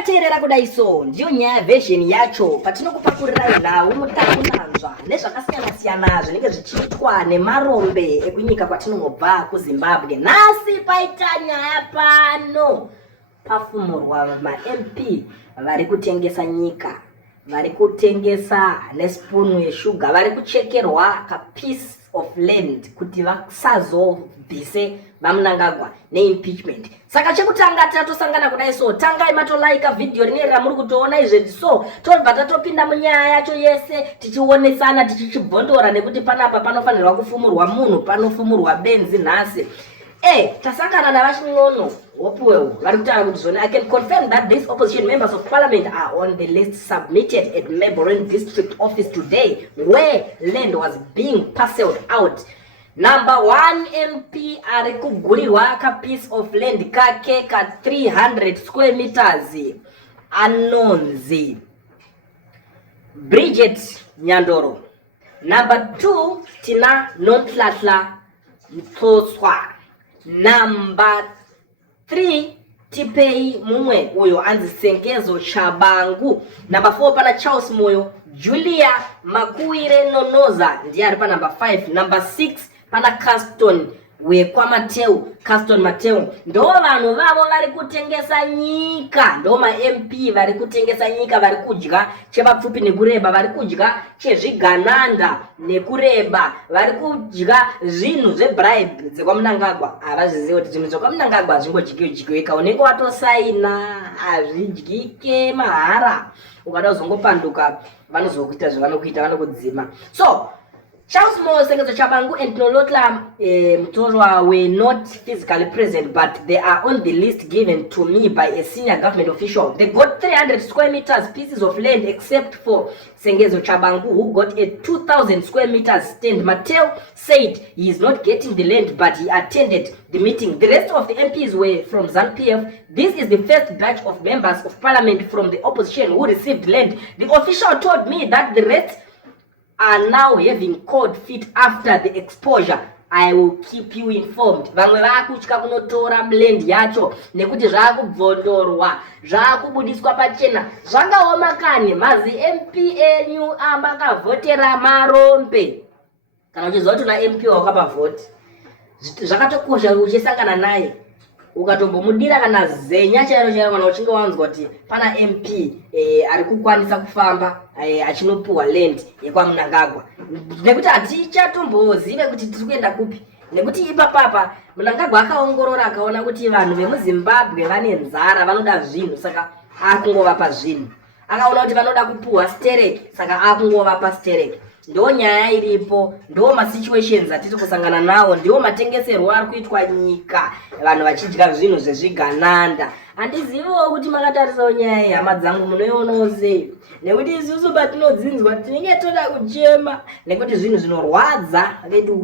Makaterera kudaiso ndiyo nyaya version yacho patinokupakurai nawo mutakunanzva nezvakasiyana-siyana zvinenge zvichiitwa nemarombe ekunyika kwatinobva kuZimbabwe. Nhasi paita nyaya pano pafumurwa ma-MP vari kutengesa nyika, vari kutengesa nesipunu yeshuga, vari kuchekerwa ka piece of land kuti vasazobvise vaMnangagwa neimpeachment. Saka chekutanga tatosangana kudai so tangai matolaika video rineri ramuri kutoona izvezvi so tobva tatopinda munyaya yacho yese tichionesana tichichibhondora nekuti panapa panofanirwa kufumurwa munhu, panofumurwa benzi nhasi. Tasangana navachinono wopuwewo vari kutaura kuti zvona I can confirm that these opposition members of parliament are on the list submitted at Melbourne district office today where land was being parceled out. Number 1 MP ari kugurirwa ka piece of land kake ka 300 square meters anonzi Bridget Nyandoro. Number 2 tina Nonhlanhla Mthoswa. Number 3 Tipei mumwe uyo anzi Sengezo Chabangu. Number 4 pana Charles Moyo. Julia Makuire Nonoza ndiye ari pa number 5. Number 6 pana Caston Wekwamateu, Caston Mateu. Ndo vanhu vavo vari kutengesa nyika, ndo ma-MP vari kutengesa nyika, vari kudya chevapfupi nekureba, vari kudya chezvigananda nekureba, vari kudya zvinhu zvebribe dzekwaMnangagwa. Havazvizivi kuti zvinhu zvekwaMnangagwa hazvingodyiwi-dyiwi, unenge watosaina hazvidyike mahara, ukada kuzongopanduka vanozokuita zvavanokuita, vanokudzima. So Charles Moyo, Sengezo Chabangu and Nonhlanhla Mthoswa were not physically present, but they are on the list given to me by a senior government official. They got 300 square meters pieces of land except for Sengezo Chabangu, who got a 2,000 square meters stand. Mateo said he is not getting the land, but he attended the meeting. The rest of the MPs were from ZANU-PF. This is the first batch of members of parliament from the opposition who received land. The official told me that the rest are now having cold feet after the exposure. I will keep you informed. Vamwe vakutya kunotora land yacho nekuti zvakubvondorwa, zvakubudiswa pachena. Zvakaoma kani mazi MP enyu ambakavhotera marombe. Kana uchiziva kuti una MP wakapa vote, zvakatokosha uchisangana naye ukatombomudira kana zenya chairo kana uchinge wanzwa kuti pana MP ari kukwanisa kufamba achinopuwa land yekwaMnangagwa, nekuti hatichatombozive kuti tiri kuenda kupi. Nekuti ipapapa Mnangagwa akaongorora akaona kuti vanhu vemuZimbabwe vane nzara, vanoda zvinhu, saka akungovapa zvinhu. Akaona kuti vanoda kupuwa stereki, saka akungovapa stereki. Ndo nyaya iripo, ndo ma-situations atiri kusangana nawo, ndiwo matengeserwo ari kuitwa nyika, vanhu vachidya zvinhu zvezvigananda. Handiziviwo kuti makatarisawo nyaya iyi, hama dzangu munoionawo sei? Nekuti isusu patinodzinzwa tinenge toda kuchema, nekuti zvinhu zvinorwadza vedu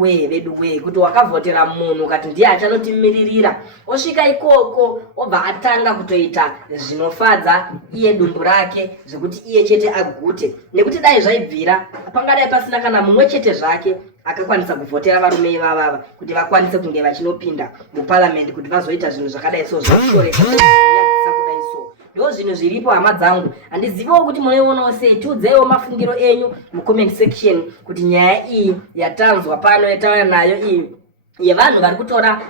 kuti wakavhotera munhu ukati ndiye achanotimiririra, osvika ikoko obva atanga kutoita zvinofadza iye dumbu rake zvekuti iye chete agute. Nekuti dai zvaibvira pangadai pasina kana mumwe chete zvake akakwanisa kuvhotera varume ivava kuti vakwanise kunge vachinopinda muparliament kuti vazoita zvinhu zvakadai so zvashoreka kunyadzisa kudai so. Ndo zvinhu zviripo hama dzangu, handiziviwo kuti munoionawo sei. Tiudzeiwo mafungiro enyu mucomment section kuti nyaya iyi yatanzwa pano yataura nayo iyi yevanhu vari kutora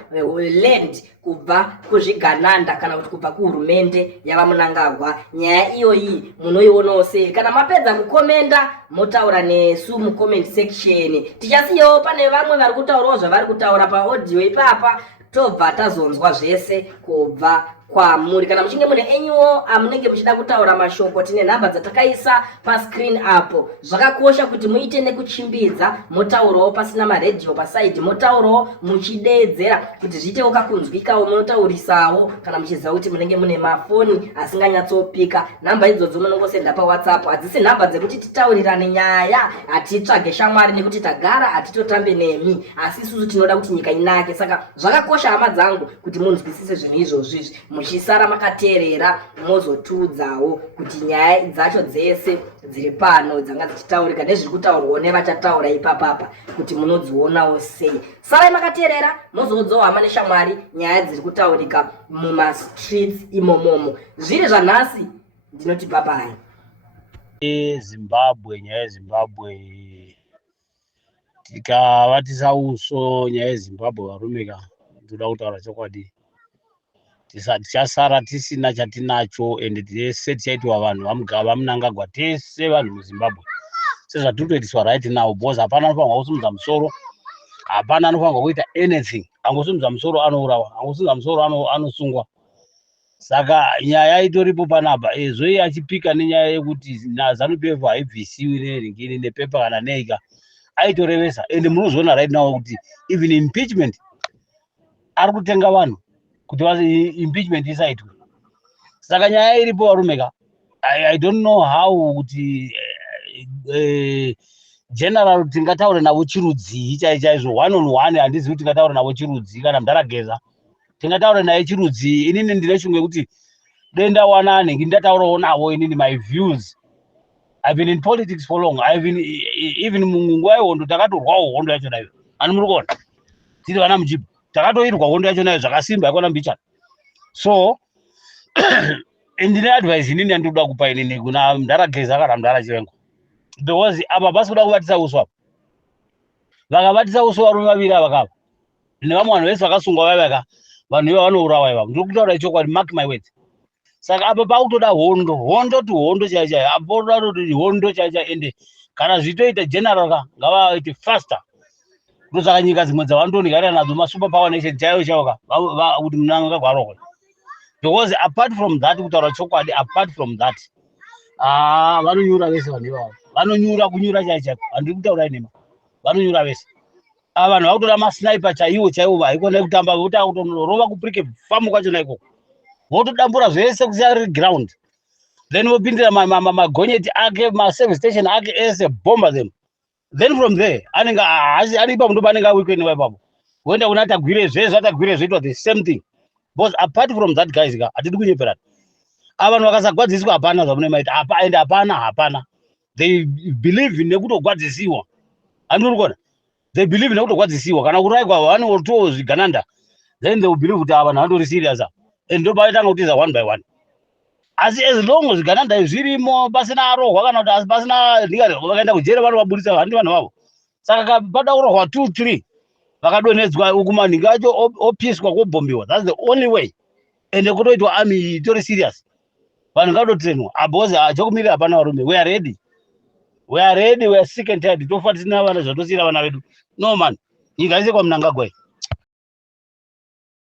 land kubva kuzvigananda kana kuti kubva kuhurumende yavaMnangagwa, nyaya iyoyi munoionawo sei? Kana mapedza kukomenda motaura nesu mucomment section. Tichasiyawo pane vamwe vari kutaurawo zvavari kutaura paaudio ipapa, tobva tazonzwa zvese kubva kwamuri. Kana muchinge mune enyuwo amunenge muchida kutaura mashoko, tine nhamba dzatakaisa pascreen apo. Zvakakosha kuti muite nekuchimbidza, motaurawo pasina maredhiyo pasaidi, motaurawo muchideedzera kuti zviitewo kakunzwikawo, munotaurisawo kana muchiziva kuti munenge mune mafoni asinganyatsopika. Nhamba idzodzo munongosenda paWhatsApp, hadzisi nhamba dzekuti titaurirane nyaya, hatitsvage shamwari nekuti tagara hatitotambe nemi, asi isusu tinoda kuti nyika inake. Saka zvakakosha hama dzangu kuti munzwisise zvinhu izvozvi, muchisara makateerera mozotiudzawo kuti nyaya dzacho dzese dziri pano dzanga dzichitaurika nezviri kutaurwawo nevachataura ipapapa kuti munodzionawo sei. Sarai makateerera mozoudzawo hama neshamwari nyaya dziri kutaurika mumastreets imomomo. Zviri zvanhasi ndinoti bye-bye. Zimbabwe, nyaya yezimbabwe tikavatisa uso nyaya yezimbabwe varumika ndoda kutaura chokwadi tichasara tisina chatinacho ende tese tichaitiwa vanhu vamunangagwa tese vanhu muzimbabwe sezvatinotoitiswa right now because hapana anofanirwa kusumudza musoro, hapana anofanirwa kuita anything. Angosumudza musoro anourawa, angosumudza musoro anosungwa. Saka nyaya itoripo panapa ezoi achipika nenyaya yekuti ZANU-PF haibvisiwi neringini nepepa kana neika aitorevesa ende munozoona right now kuti even impeachment ari kutenga vanhu kuti impeachment isaitwe. Saka nyaya iripo varumeka. I don't know how kuti general tingataura navo chirudzi chaizvo one on one, handizi kuti tingataura navo chirudzi kana Mdarageza tingataura naye chirudzi. Inini ndine shungu yekuti denda wanane ndataurawo navo inini my views. I've been in politics for long. I've been even munguva yehondo takatorwawo hondo yacho nayo. Ani muri kuona tiri vana mujibu takatoirwa hondo yacho nayo zvakasimba yakona mbichana. So ndine advice inini yandinoda kupa inini kuna Mdarageza kana Mdarachivengo, because apa pasi kuda kuvatisa uswa apa. Vakavatisa uswa varume vaviri ava kava nevamwe vanhu vese vakasungwa vavaka vanhu iva vanourawa ivavo. Ndiri kutaura chokwadi, mark my words. Saka apa pakutoda hondo tu hondo chaiyo chaiyo, apa poda kuti hondo chaiyo chaiyo ende kana zvitoita general ka ngavaite faster. Ndosaka nyika dzimwe dzavanotonikana nadzo masuper power nation chaiyo chaiyo ka kuti munhu angagwarwa. Because apart from that, kutaura chokwadi, apart from that vanonyura vese vanhu ivavo, vanonyura kunyura chaiyo chaiyo. Handiri kutaura inema, vanonyura vese. Vanhu vakutoda masniper chaiwo chaiwo vaikona kutamba votanga kutorova kupirike famu kwachona ikoko, votodambura zvese kusiya riri ground, then vopindira magonyeti ake maservice station ake ese bomba them, then from there anenge ari ipapo ndo panenge awikeniwa ipapo voenda kuna atagwire zvese atagwire zvoitwa the same thing. Because apart from that guys ka hatidi kunyeperana. Ava vanhu vakasagwadziswa hapana zvamunemaita apa ende hapana they believe nekutogwadzisiwa. Handiri kuona they believe nekutogwadzisiwa kana kurayikwa vanotowo zvigananda, then they will believe kuti ava vanhu vandori serious and ndo paitanga kutiza one by one. Asi as long as zvigananda zvirimo pasina arohwa kana kuti pasina ndingati vakaenda kujere vanhu vaburisa handi vanhu vavo. Saka pada kurohwa 2-3 vakadonhedzwa uku manhingi acho opiswa kobhombiwa, that's the only way. Ende kutoitwa army itori serious, vanhu ngavatotrainwa because chokumirira hapana varume. We are ready, we are sick and tired. Tofa tisina vana zvatosiyira vana vedu. No man, nyika ise kwaMnangagwa.